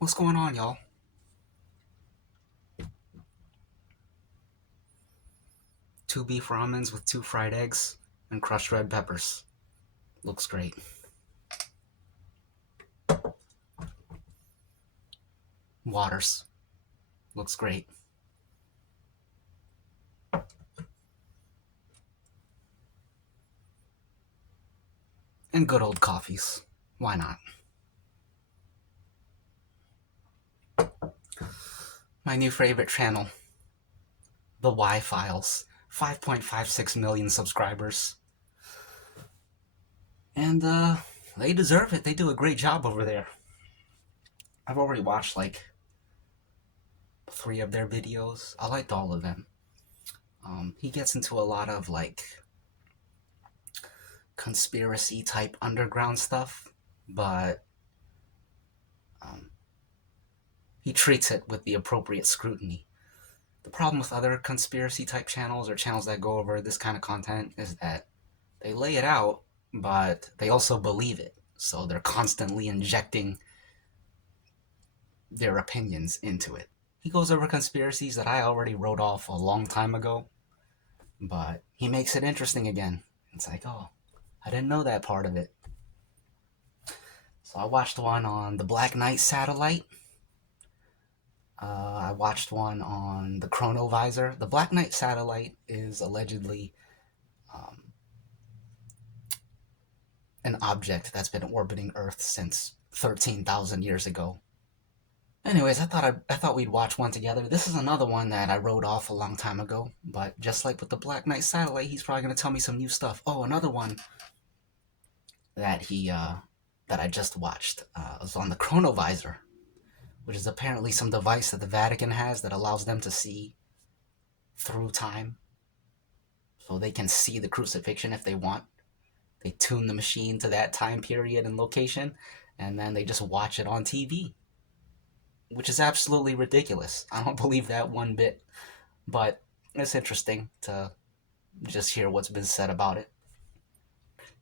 What's going on, y'all? 2 beef ramens with 2 fried eggs and crushed red peppers. Looks great. Waters. Looks great. And good old coffees. Why not? My new favorite channel, the Y Files. 5.56 million subscribers. And they deserve it. They do a great job over there. I've already watched like 3 of their videos. I liked all of them. He gets into a lot of like conspiracy type underground stuff, but he treats it with the appropriate scrutiny. The problem with other conspiracy type channels or channels that go over this kind of content is that they lay it out, but they also believe it. So they're constantly injecting their opinions into it. He goes over conspiracies that I already wrote off a long time ago, but he makes it interesting again. It's like, oh, I didn't know that part of it. So I watched one on the Black Knight satellite. I watched one on the chronovisor. The Black Knight satellite is allegedly an object that's been orbiting Earth since 13,000 years ago. Anyways, I thought we'd watch one together. This is another one that I wrote off a long time ago, but just like with the Black Knight satellite, he's probably gonna tell me some new stuff. Oh, another one that I just watched was on the chronovisor, which is apparently some device that the Vatican has that allows them to see through time, so they can see the crucifixion if they want. They tune the machine to that time period and location, and then they just watch it on TV, which is absolutely ridiculous. I don't believe that one bit, but it's interesting to just hear what's been said about it.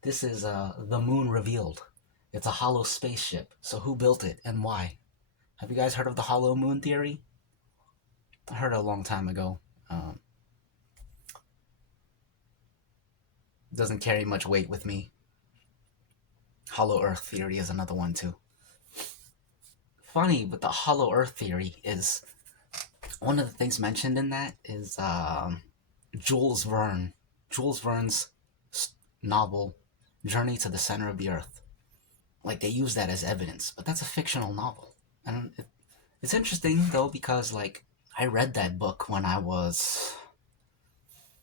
This is the moon revealed. It's a hollow spaceship. So who built it and why? Have you guys heard of the hollow moon theory? I heard it a long time ago. Doesn't carry much weight with me. Hollow Earth theory is another one too. Funny with the hollow Earth theory is one of the things mentioned in that is Jules Verne. Jules Verne's novel Journey to the Center of the Earth. Like they use that as evidence, but that's a fictional novel. And it's interesting though because like I read that book when I was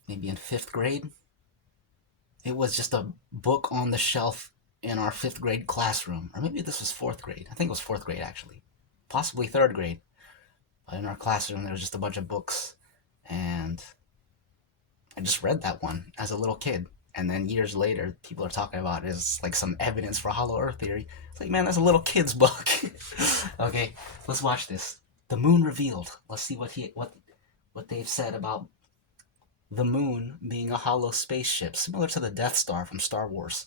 maybe in 5th grade. It was just a book on the shelf in our 5th grade classroom, or maybe this was 4th grade. I think it was 4th grade actually, possibly 3rd grade. But in our classroom, there was just a bunch of books, and I just read that one as a little kid. And then years later, people are talking about it as like some evidence for hollow Earth theory. It's like, man, that's a little kid's book. Okay, let's watch this. The moon revealed. Let's see what they've said about the moon being a hollow spaceship, similar to the Death Star from Star Wars.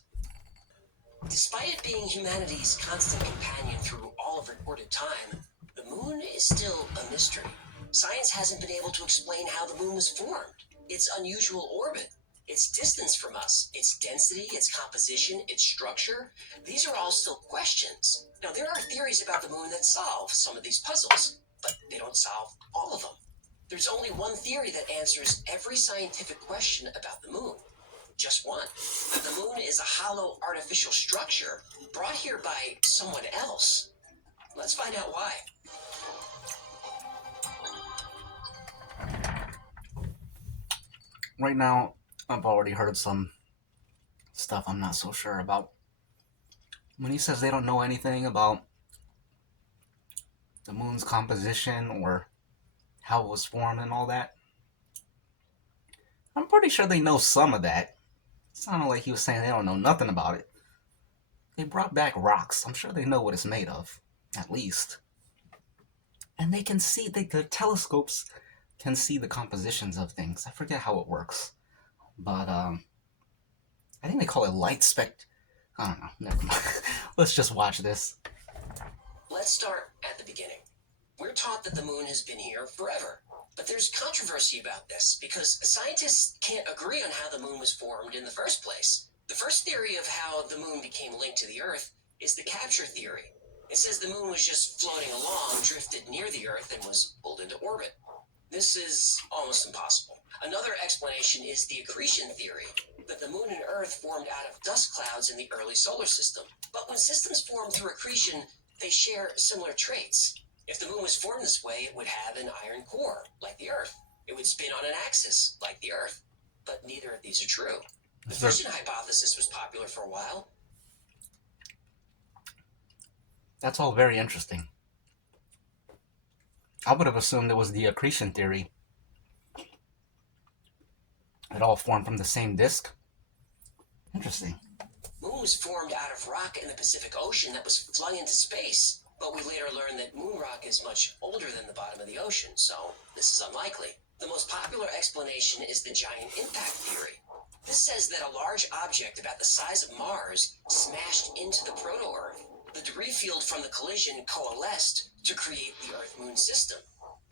Despite it being humanity's constant companion through all of recorded time, the moon is still a mystery. Science hasn't been able to explain how the moon was formed, its unusual orbit, its distance from us, its density, its composition, its structure. These are all still questions. Now, there are theories about the moon that solve some of these puzzles, but they don't solve all of them. There's only one theory that answers every scientific question about the moon. Just one. The moon is a hollow artificial structure brought here by someone else. Let's find out why. Right now, I've already heard some stuff I'm not so sure about. When he says they don't know anything about the moon's composition or how it was formed and all that, I'm pretty sure they know some of that. It sounded like he was saying they don't know nothing about it. They brought back rocks. I'm sure they know what it's made of, at least. And they can see, the telescopes can see the compositions of things. I forget how it works. But I think they call it light spect. I don't know. Never mind. Let's just watch this. Let's start at at the beginning. We're taught that the moon has been here forever. But there's controversy about this because scientists can't agree on how the moon was formed in the first place. The first theory of how the moon became linked to the Earth is the capture theory. It says the moon was just floating along, drifted near the Earth, and was pulled into orbit. This is almost impossible. Another explanation is the accretion theory, that the moon and Earth formed out of dust clouds in the early solar system. But when systems form through accretion, they share similar traits. If the moon was formed this way, it would have an iron core, like the Earth. It would spin on an axis, like the Earth. But neither of these are true. The fission hypothesis was popular for a while. That's all very interesting. I would have assumed it was the accretion theory. It all formed from the same disk. Interesting. The moon was formed out of rock in the Pacific Ocean that was flung into space. But we later learned that moon rock is much older than the bottom of the ocean, so this is unlikely. The most popular explanation is the giant impact theory. This says that a large object about the size of Mars smashed into the proto-Earth. The debris field from the collision coalesced to create the Earth-Moon system.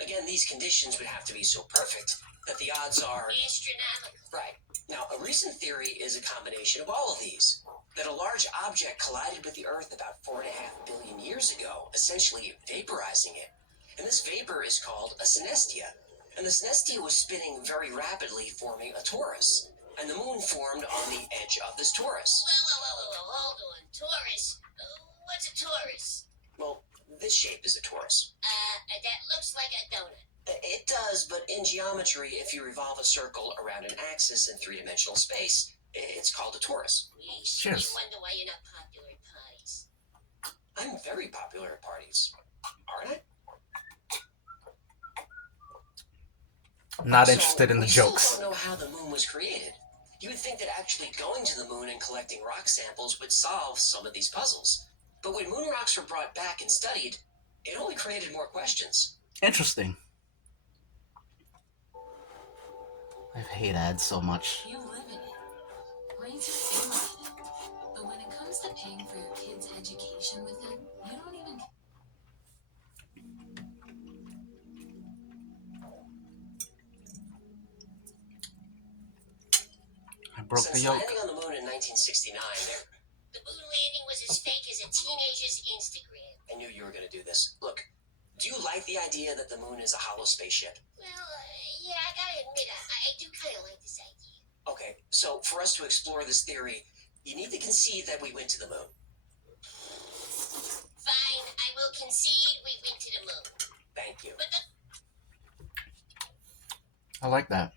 Again, these conditions would have to be so perfect that the odds are astronomical. Right. Now, a recent theory is a combination of all of these. That a large object collided with the Earth about 4.5 billion years ago, essentially vaporizing it. And this vapor is called a synestia. And the synestia was spinning very rapidly, forming a torus. And the moon formed on the edge of this torus. Whoa, hold on. Taurus? What's a torus? Well, this shape is a torus. That looks like a donut. It does, but in geometry, if you revolve a circle around an axis in three-dimensional space, it's called a torus. Cheers. I wonder why you're not popular at parties. I'm very popular at parties, aren't I? Not interested in the we jokes. Still don't know how the moon was created. You would think that actually going to the moon and collecting rock samples would solve some of these puzzles. But when moon rocks were brought back and studied, it only created more questions. Interesting. I hate ads so much. You live in it. Raise your family in it. But when it comes to paying for your kids' education with it, you don't even... I broke the Since yolk. landing on the moon in 1969, The moon landing was as fake as a teenager's Instagram. I knew you were going to do this. Look, do you like the idea that the moon is a hollow spaceship? Well, yeah, I gotta admit, I do kind of like this idea. Okay, so for us to explore this theory, you need to concede that we went to the moon. Fine, I will concede we went to the moon. Thank you. But I like that.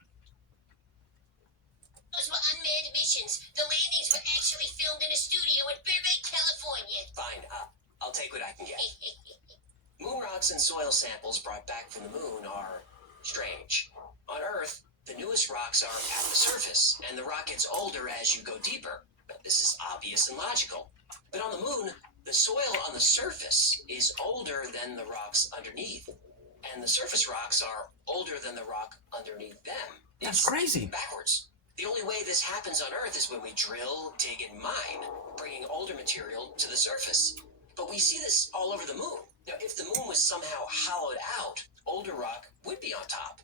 those were unmanned missions. The landings were actually filmed in a studio in Burbank, California. Fine, I'll take what I can get. Moon rocks and soil samples brought back from the moon are strange. On Earth, the newest rocks are at the surface, and the rock gets older as you go deeper. This is obvious and logical. But on the moon, the soil on the surface is older than the rocks underneath. And the surface rocks are older than the rock underneath them. That's It's crazy. backwards. The only way this happens on Earth is when we drill, dig, and mine, bringing older material to the surface. But we see this all over the moon. Now, if the moon was somehow hollowed out, older rock would be on top.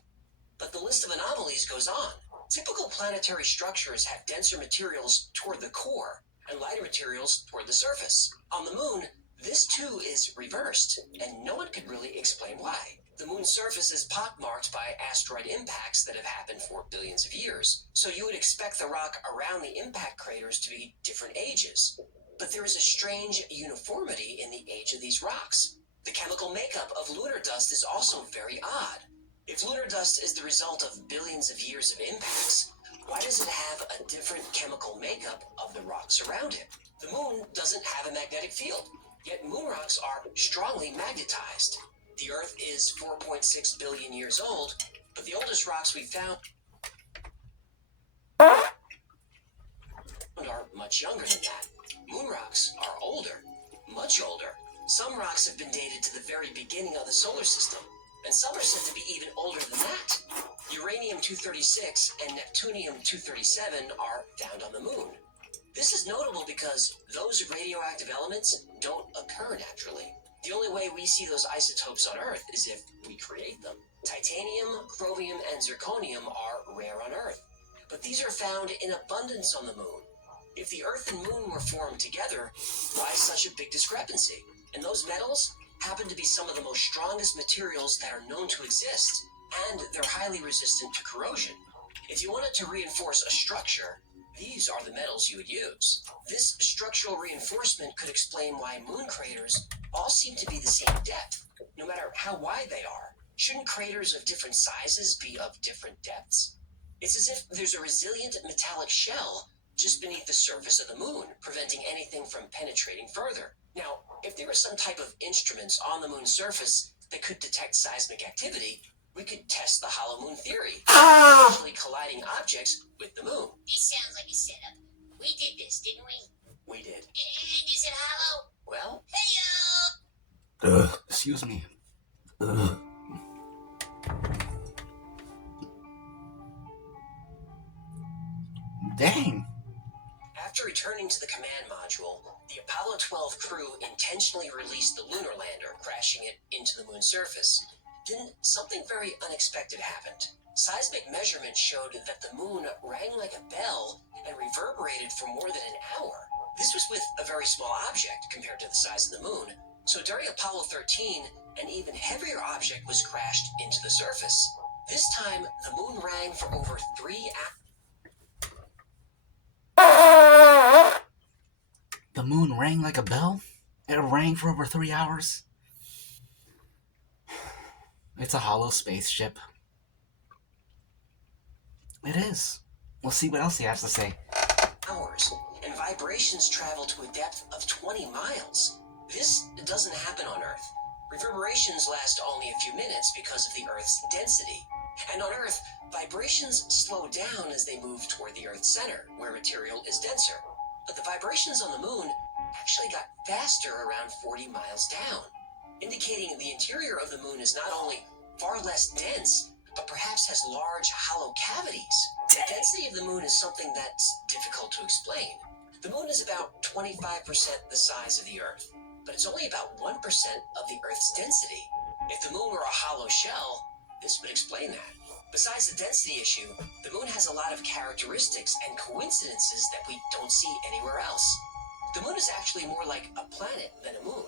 But the list of anomalies goes on. Typical planetary structures have denser materials toward the core and lighter materials toward the surface. On the moon, this too is reversed, and no one could really explain why. The moon's surface is pockmarked by asteroid impacts that have happened for billions of years, so you would expect the rock around the impact craters to be different ages. But there is a strange uniformity in the age of these rocks. The chemical makeup of lunar dust is also very odd. If lunar dust is the result of billions of years of impacts, why does it have a different chemical makeup of the rocks around it? The moon doesn't have a magnetic field, yet moon rocks are strongly magnetized. The Earth is 4.6 billion years old, but the oldest rocks we found are much younger than that. Moon rocks are older, much older. Some rocks have been dated to the very beginning of the solar system, and some are said to be even older than that. Uranium-236 and Neptunium-237 are found on the moon. This is notable because those radioactive elements don't occur naturally. The only way we see those isotopes on Earth is if we create them. Titanium, chromium, and zirconium are rare on Earth, but these are found in abundance on the Moon. If the Earth and Moon were formed together, why such a big discrepancy? And those metals happen to be some of the most strongest materials that are known to exist, and they're highly resistant to corrosion. If you wanted to reinforce a structure, these are the metals you would use. This structural reinforcement could explain why moon craters all seem to be the same depth, no matter how wide they are. Shouldn't craters of different sizes be of different depths? It's as if there's a resilient metallic shell just beneath the surface of the moon, preventing anything from penetrating further. Now, if there were some type of instruments on the moon's surface that could detect seismic activity, we could test the hollow moon theory, actually colliding objects with the moon. This sounds like a setup. We did this, didn't we? We did. And is it hollow? Well, Heyo! Excuse me. Dang. after returning to the command module, the Apollo 12 crew intentionally released the lunar lander, crashing it into the moon's surface. Then something very unexpected happened. Seismic measurements showed that the moon rang like a bell and reverberated for more than an hour. This was with a very small object compared to the size of the moon. So during Apollo 13, an even heavier object was crashed into the surface. This time, the moon rang for over 3 hours. The moon rang like a bell? It rang for over 3 hours? It's a hollow spaceship. It is. We'll see what else he has to say. And vibrations travel to a depth of 20 miles. This doesn't happen on Earth. Reverberations last only a few minutes because of the Earth's density. And on Earth, vibrations slow down as they move toward the Earth's center, where material is denser. But the vibrations on the moon actually got faster around 40 miles down, indicating the interior of the moon is not only far less dense, but perhaps has large hollow cavities. The density of the moon is something that's difficult to explain. The moon is about 25% the size of the Earth, but it's only about 1% of the Earth's density. If the moon were a hollow shell, this would explain that. Besides the density issue, the moon has a lot of characteristics and coincidences that we don't see anywhere else. The moon is actually more like a planet than a moon.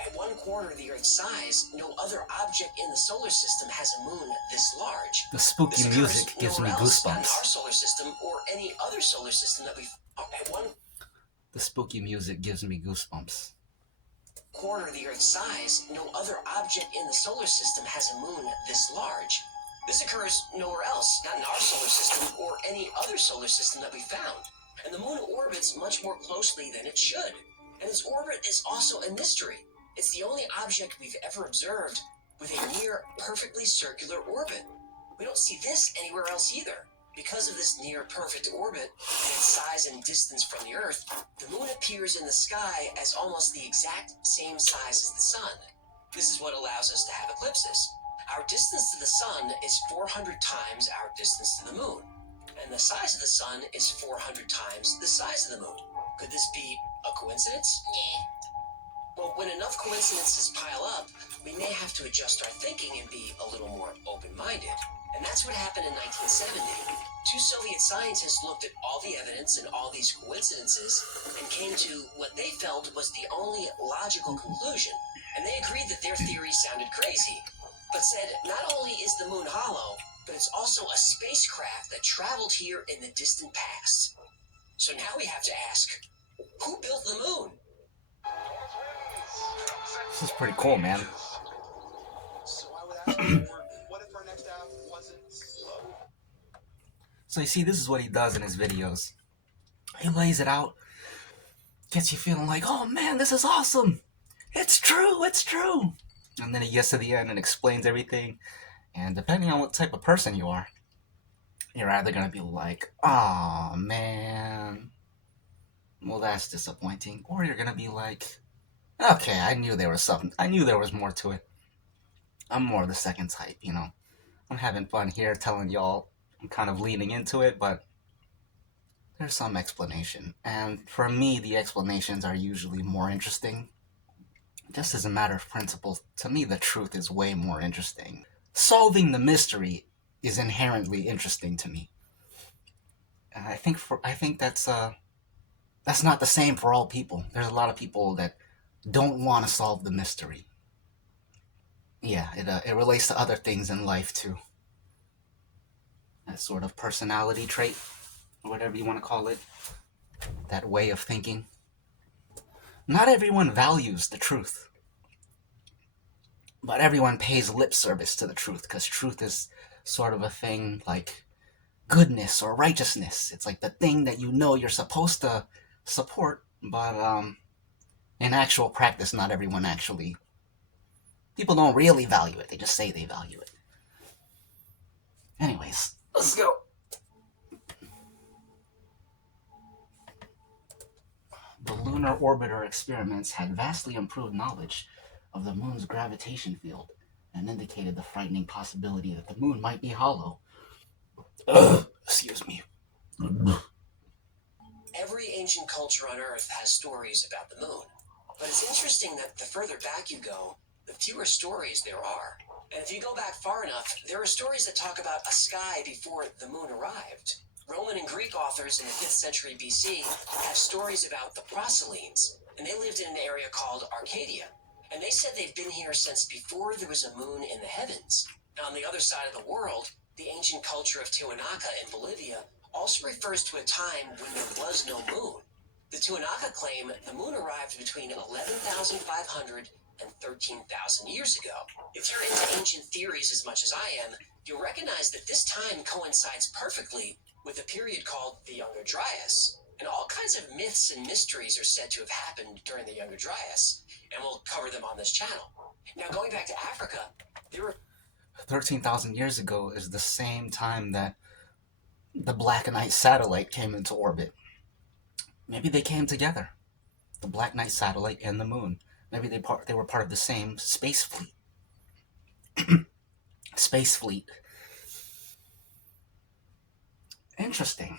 At 1/4 the Earth's size, no other object in the solar system has a moon this large. The spooky music gives me Not in goosebumps. our solar system or any other solar system that we've... At 1/4 The spooky music gives me goosebumps. the Earth's size, no other object in the solar system has a moon this large. This occurs nowhere else, not in our solar system or any other solar system that we found. And the moon orbits much more closely than it should. And its orbit is also a mystery. It's the only object we've ever observed with a near perfectly circular orbit. We don't see this anywhere else either. Because of this near perfect orbit and its size and distance from the Earth, the moon appears in the sky as almost the exact same size as the sun. This is what allows us to have eclipses. Our distance to the sun is 400 times our distance to the moon, and the size of the sun is 400 times the size of the moon. Could this be a coincidence? Yeah. Well, when enough coincidences pile up, we may have to adjust our thinking and be a little more open-minded. And that's what happened in 1970. 2 Soviet scientists looked at all the evidence and all these coincidences and came to what they felt was the only logical conclusion. And they agreed that their theory sounded crazy, but said not only is the moon hollow, but it's also a spacecraft that traveled here in the distant past. So now we have to ask, who built the moon? This is pretty cool, man. So I would ask you, what if our next app wasn't slow? So you see, this is what he does in his videos. He lays it out, gets you feeling like, oh man, this is awesome. It's true, it's true. And then he gets to the end and explains everything. And depending on what type of person you are, you're either going to be like, oh man, well that's disappointing. Or you're going to be like, okay, I knew there was something. I knew there was more to it. I'm more the second type, you know. I'm having fun here telling y'all. I'm kind of leaning into it, but there's some explanation. And for me, the explanations are usually more interesting. just as a matter of principle, to me the truth is way more interesting. Solving the mystery is inherently interesting to me. I think that's not the same for all people. There's a lot of people that don't want to solve the mystery. Yeah, it relates to other things in life too. That sort of personality trait, or whatever you want to call it, that way of thinking. Not everyone values the truth, but everyone pays lip service to the truth, because truth is sort of a thing like goodness or righteousness. It's like the thing that you know you're supposed to support, but in actual practice, not everyone actually. People don't really value it. They just say they value it. Anyways, let's go. The lunar orbiter experiments had vastly improved knowledge of the moon's gravitation field and indicated the frightening possibility that the moon might be hollow. Excuse me. Every ancient culture on Earth has stories about the moon. But it's interesting that the further back you go, the fewer stories there are. And if you go back far enough, there are stories that talk about a sky before the moon arrived. Roman and Greek authors in the 5th century BC have stories about the Proselynes, and they lived in an area called Arcadia. And they said they've been here since before there was a moon in the heavens. Now, on the other side of the world, the ancient culture of Tiwanaku in Bolivia also refers to a time when there was no moon. The Tiwanaku claim the moon arrived between 11,500 and 13,000 years ago. If you're into ancient theories as much as I am, you'll recognize that this time coincides perfectly with a period called the Younger Dryas. And all kinds of myths and mysteries are said to have happened during the Younger Dryas, and we'll cover them on this channel. Now, going back to Africa, there were 13,000 years ago is the same time that the Black Knight satellite came into orbit. Maybe they came together, the Black Knight satellite and the moon. Maybe they were part of the same space fleet. Space fleet. Interesting.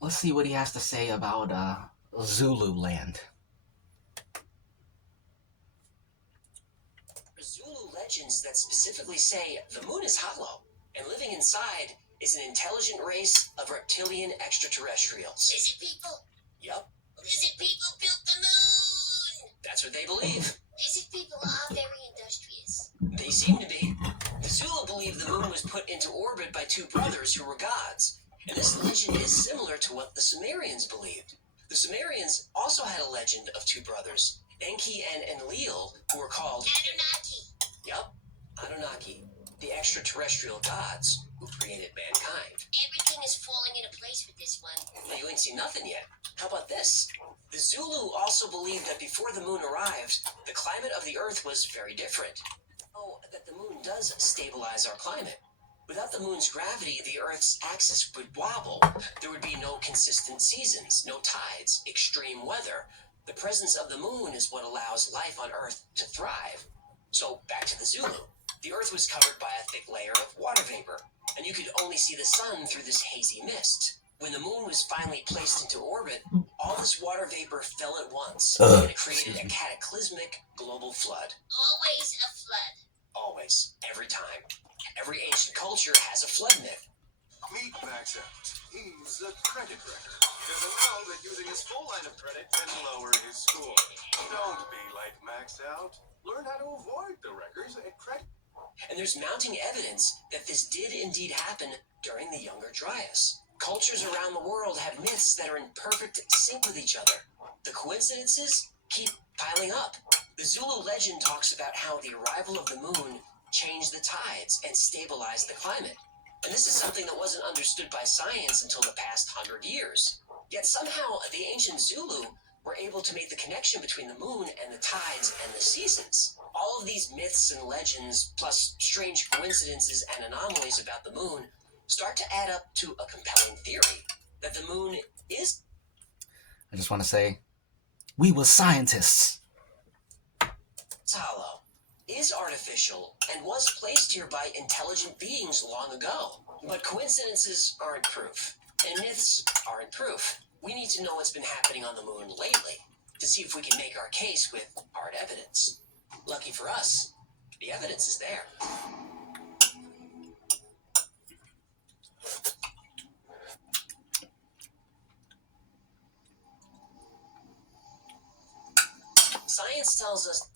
Let's see what he has to say about Zululand. Zulu legends that specifically say the moon is hollow, and living inside is an intelligent race of reptilian extraterrestrials. Lizard people? Yup, Lizard people built the moon! that's what they believe. Lizard people are very industrious. They seem to be. The Zulu believe the moon was put into orbit by two brothers who were gods, and this legend is similar to what the Sumerians believed. The Sumerians also had a legend of two brothers, Enki and Enlil, who were called Anunnaki. Yup, Anunnaki, the extraterrestrial gods who created mankind. Everything is falling into place with this one. Well, you ain't seen nothing yet. How about this? The Zulu also believed that before the moon arrived, the climate of the Earth was very different. Oh, that the moon does stabilize our climate. Without the moon's gravity, the Earth's axis would wobble. There would be no consistent seasons, no tides, extreme weather. The presence of the moon is what allows life on Earth to thrive. So, back to the Zulu. The Earth was covered by a thick layer of water vapor, and you could only see the sun through this hazy mist. When the moon was finally placed into orbit, all this water vapor fell at once, and it created a cataclysmic global flood. Always a flood. Always, every time. Every ancient culture has a flood myth. Meet Max Out. He's a credit wrecker. Doesn't know that using his full line of credit can lower his score. Don't be like Max Out. Learn how to avoid the wreckers at credit. And there's mounting evidence that this did indeed happen during the Younger Dryas. Cultures around the world have myths that are in perfect sync with each other. The coincidences keep piling up. The Zulu legend talks about how the arrival of the moon changed the tides and stabilized the climate. And this is something that wasn't understood by science until the past 100 years. Yet somehow the ancient Zulu were able to make the connection between the moon and the tides and the seasons. All of these myths and legends, plus strange coincidences and anomalies about the moon, start to add up to a compelling theory that the moon is... I just want to say, we were scientists. hollow, is artificial, and was placed here by intelligent beings long ago. But coincidences aren't proof, and myths aren't proof. We need to know what's been happening on the moon lately to see if we can make our case with hard evidence. Lucky for us, the evidence is there. Science tells us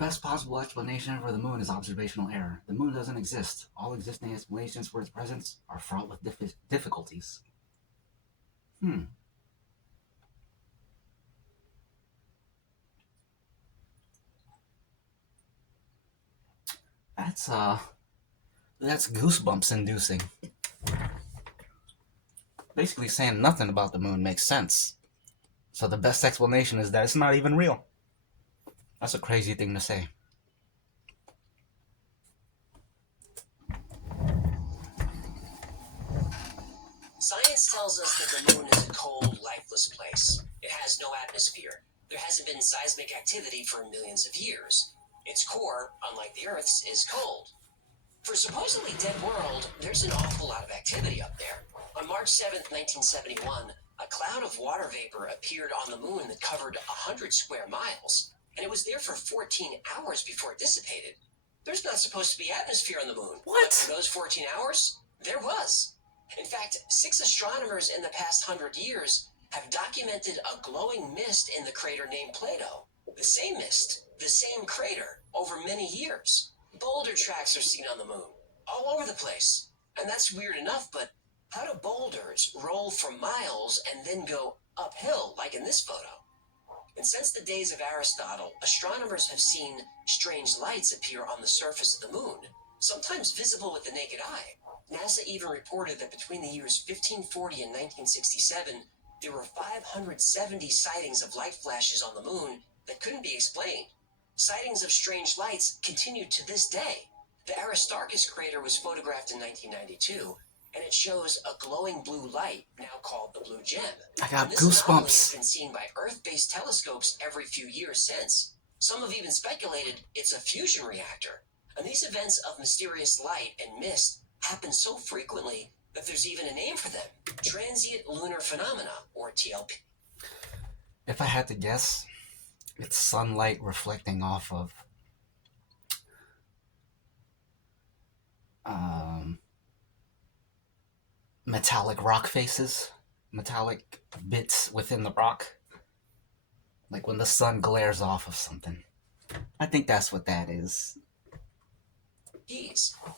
Best possible explanation for the moon is observational error. The moon doesn't exist. All existing explanations for its presence are fraught with difficulties. That's goosebumps inducing. Basically saying nothing about the moon makes sense. So the best explanation is that it's not even real. That's a crazy thing to say. Science tells us that the moon is a cold, lifeless place. It has no atmosphere. There hasn't been seismic activity for millions of years. Its core, unlike the Earth's, is cold. For a supposedly dead world, there's an awful lot of activity up there. On March 7th, 1971, a cloud of water vapor appeared on the moon that covered 100 square miles, and it was there for 14 hours before it dissipated. There's not supposed to be atmosphere on the moon. What? But for those 14 hours, there was. In fact, 6 astronomers in the past 100 years have documented a glowing mist in the crater named Plato. The same mist, the same crater, over many years. Boulder tracks are seen on the moon, all over the place. And that's weird enough, but how do boulders roll for miles and then go uphill, like in this photo? And since the days of Aristotle, astronomers have seen strange lights appear on the surface of the moon, sometimes visible with the naked eye. NASA even reported that between the years 1540 and 1967, there were 570 sightings of light flashes on the moon that couldn't be explained. Sightings of strange lights continue to this day. The Aristarchus crater was photographed in 1992, and it shows a glowing blue light, now called the Blue Gem. I got And this anomaly has goosebumps. been seen by Earth-based telescopes every few years since. Some have even speculated it's a fusion reactor. And these events of mysterious light and mist happen so frequently that there's even a name for them: transient lunar phenomena, or TLP. If I had to guess, it's sunlight reflecting off of metallic rock faces, metallic bits within the rock. Like when the sun glares off of something. I think that's what that is.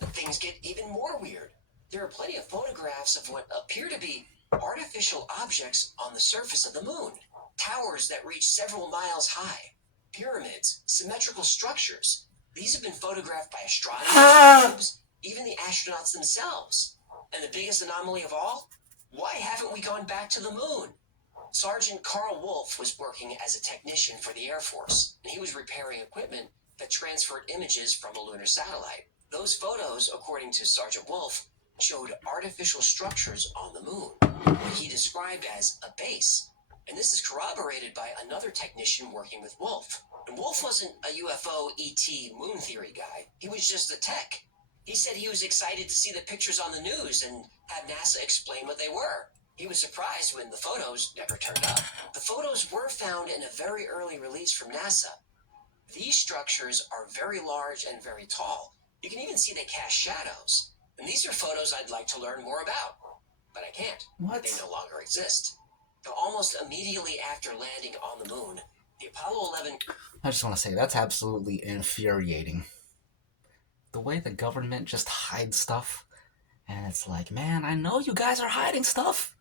But things get even more weird. There are plenty of photographs of what appear to be artificial objects on the surface of the moon. Towers that reach several miles high. Pyramids, symmetrical structures. These have been photographed by astronomers, even the astronauts themselves. And the biggest anomaly of all? Why haven't we gone back to the moon? Sergeant Carl Wolf was working as a technician for the Air Force, and he was repairing equipment that transferred images from a lunar satellite. Those photos, according to Sergeant Wolf, showed artificial structures on the moon, what he described as a base. And this is corroborated by another technician working with Wolf. And Wolf wasn't a UFO, ET, moon theory guy. He was just a tech. He said he was excited to see the pictures on the news and have NASA explain what they were. He was surprised when the photos never turned up. The photos were found in a very early release from NASA. These structures are very large and very tall. You can even see they cast shadows. And these are photos I'd like to learn more about. But I can't. What? They no longer exist. Though almost immediately after landing on the moon, the Apollo 11... I just want to say, that's absolutely infuriating. The way the government just hides stuff. And it's like, man, I know you guys are hiding stuff.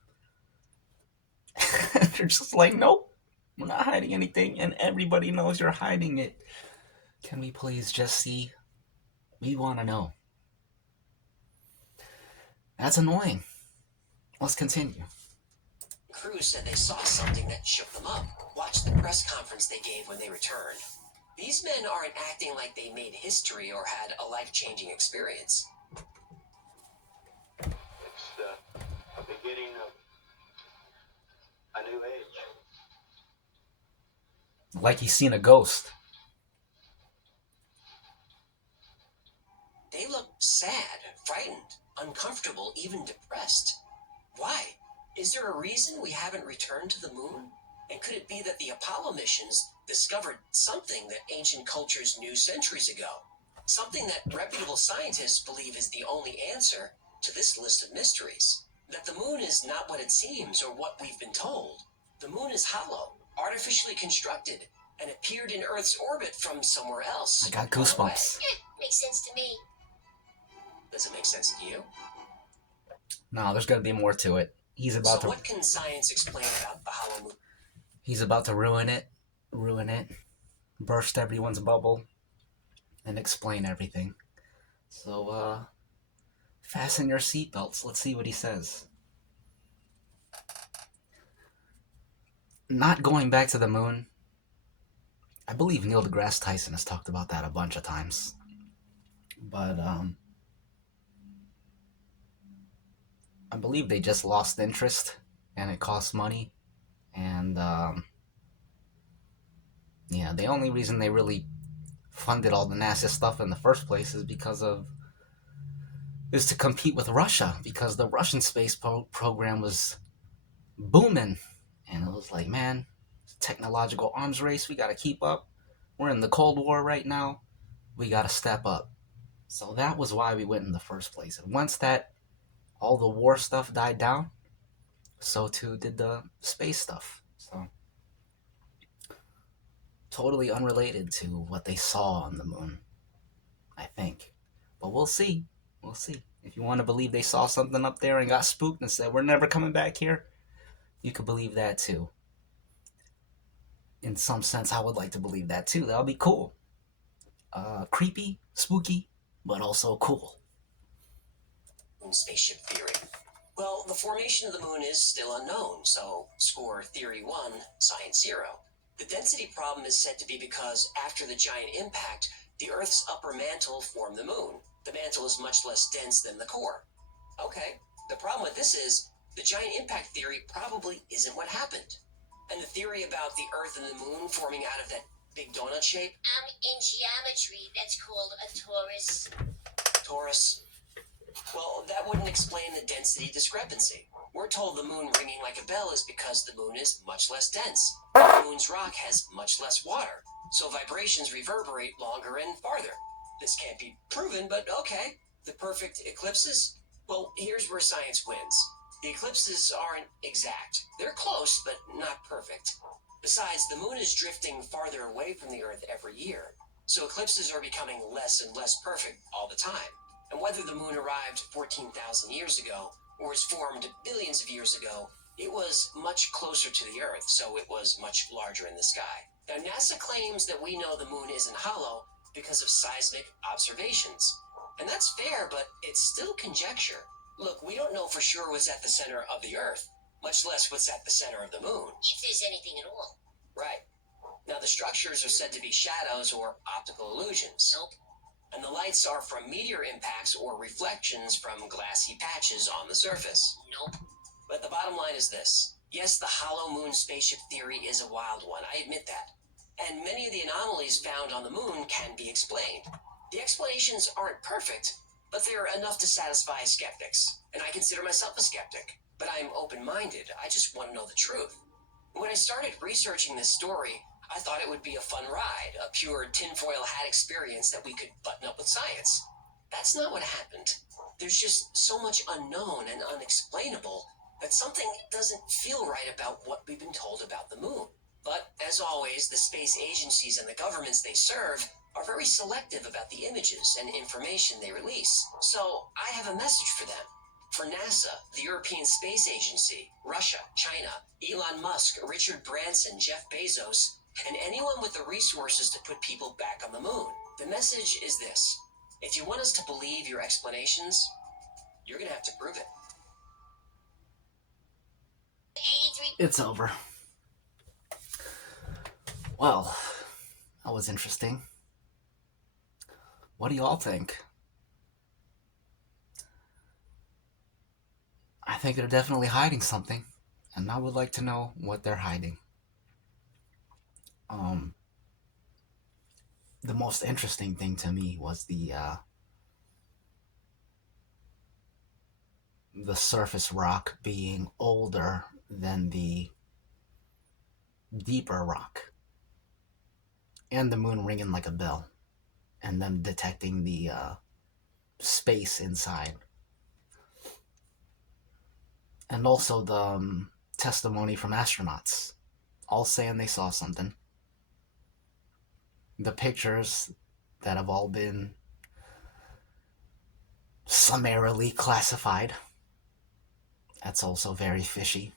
They're just like, nope, we're not hiding anything. And everybody knows you're hiding it. Can we please just see? We want to know. That's annoying. Let's continue. Crews said they saw something that shook them up. Watch the press conference they gave when they returned. These men aren't acting like they made history or had a life-changing experience. It's a beginning of a new age. Like he's seen a ghost. They look sad, frightened, uncomfortable, even depressed. Why? Is there a reason we haven't returned to the moon? And could it be that the Apollo missions discovered something that ancient cultures knew centuries ago? Something that reputable scientists believe is the only answer to this list of mysteries. That the moon is not what it seems or what we've been told. The moon is hollow, artificially constructed, and appeared in Earth's orbit from somewhere else. I got far away. goosebumps. Makes sense to me. Does it make sense to you? No, there's gonna be more to it. So what can science explain about the hollow moon? He's about to ruin it, burst everyone's bubble, and explain everything. So, fasten your seatbelts. Let's see what he says. Not going back to the moon. I believe Neil deGrasse Tyson has talked about that a bunch of times. But, I believe they just lost interest, and it costs money. And, yeah, the only reason they really funded all the NASA stuff in the first place is to compete with Russia, because the Russian space program was booming, and it was like, man, technological arms race, we got to keep up. We're in the Cold War right now, we got to step up. So that was why we went in the first place. And once that all the war stuff died down, so too did the space stuff. So totally unrelated to what they saw on the moon, I think. But we'll see. We'll see. If you want to believe they saw something up there and got spooked and said, we're never coming back here, you could believe that too. In some sense, I would like to believe that too. That'll be cool. Creepy, spooky, but also cool. Moon spaceship theory. Well, the formation of the moon is still unknown, so score theory 1, science 0. The density problem is said to be because after the giant impact, the Earth's upper mantle formed the moon. The mantle is much less dense than the core. Okay, the problem with this is the giant impact theory probably isn't what happened. And the theory about the Earth and the moon forming out of that big donut shape? In geometry, that's called a torus. Torus. Well, that wouldn't explain the density discrepancy. We're told the moon ringing like a bell is because the moon is much less dense. The moon's rock has much less water, so vibrations reverberate longer and farther. This can't be proven, but okay. The perfect eclipses? Well, here's where science wins. The eclipses aren't exact. They're close, but not perfect. Besides, the moon is drifting farther away from the Earth every year, so eclipses are becoming less and less perfect all the time. And whether the moon arrived 14,000 years ago or was formed billions of years ago, it was much closer to the Earth, so it was much larger in the sky. Now, NASA claims that we know the moon isn't hollow because of seismic observations. And that's fair, but it's still conjecture. Look, we don't know for sure what's at the center of the Earth, much less what's at the center of the moon. If there's anything at all. Right. Now, the structures are said to be shadows or optical illusions. Nope. And the lights are from meteor impacts or reflections from glassy patches on the surface. Nope. But the bottom line is this. Yes, the hollow moon spaceship theory is a wild one, I admit that. And many of the anomalies found on the moon can be explained. The explanations aren't perfect, but they're enough to satisfy skeptics. And I consider myself a skeptic, but I'm open-minded. I just want to know the truth. When I started researching this story, I thought it would be a fun ride, a pure tinfoil hat experience that we could button up with science. That's not what happened. There's just so much unknown and unexplainable that something doesn't feel right about what we've been told about the moon. But, as always, the space agencies and the governments they serve are very selective about the images and information they release. So, I have a message for them. For NASA, the European Space Agency, Russia, China, Elon Musk, Richard Branson, Jeff Bezos, and anyone with the resources to put people back on the moon. The message is this. If you want us to believe your explanations, you're going to have to prove it. 83. It's over. Well, that was interesting. What do y'all think? I think they're definitely hiding something, and I would like to know what they're hiding. The most interesting thing to me was the surface rock being older than the deeper rock, and the moon ringing like a bell, and them detecting the space inside, and also the testimony from astronauts, all saying they saw something. The pictures that have all been summarily classified. That's also very fishy.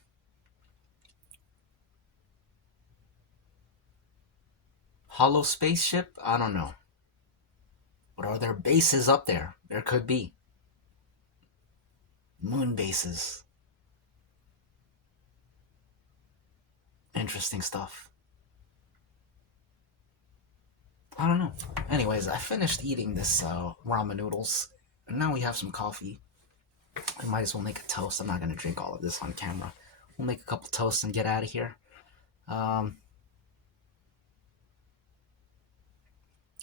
Hollow spaceship? I don't know. But are there bases up there? There could be. Moon bases. Interesting stuff. I don't know. Anyways, I finished eating this ramen noodles, and now we have some coffee. I might as well make a toast. I'm not going to drink all of this on camera. We'll make a couple toasts and get out of here.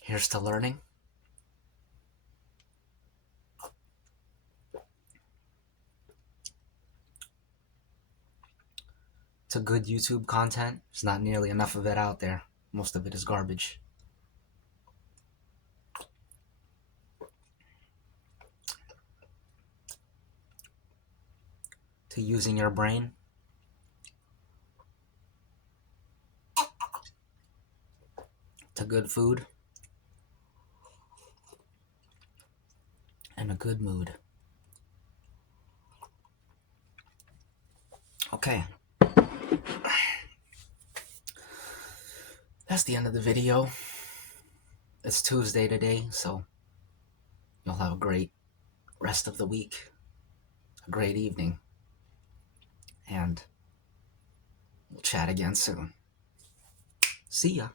Here's to learning. To good YouTube content. There's not nearly enough of it out there. Most of it is garbage. To using your brain. To good food. And a good mood. Okay. That's the end of the video. It's Tuesday today, so you'll have a great rest of the week, a great evening, and we'll chat again soon. See ya.